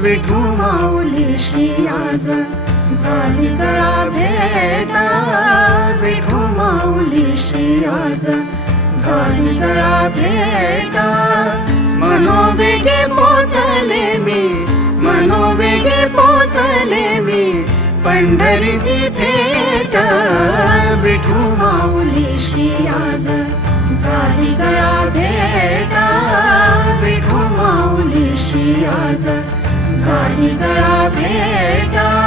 विठू माऊलीशी आज झाली गळा भेटा, विठू माऊलीशी आज झाली गळा भेटा। मनोवेगे पोचले मी, मनोवेगे पोचले मी पंढरीची थेट, विठू माऊलीशी आज झाली गळा भेटा, विठू माऊलीशी आज झाली गळा भेटा।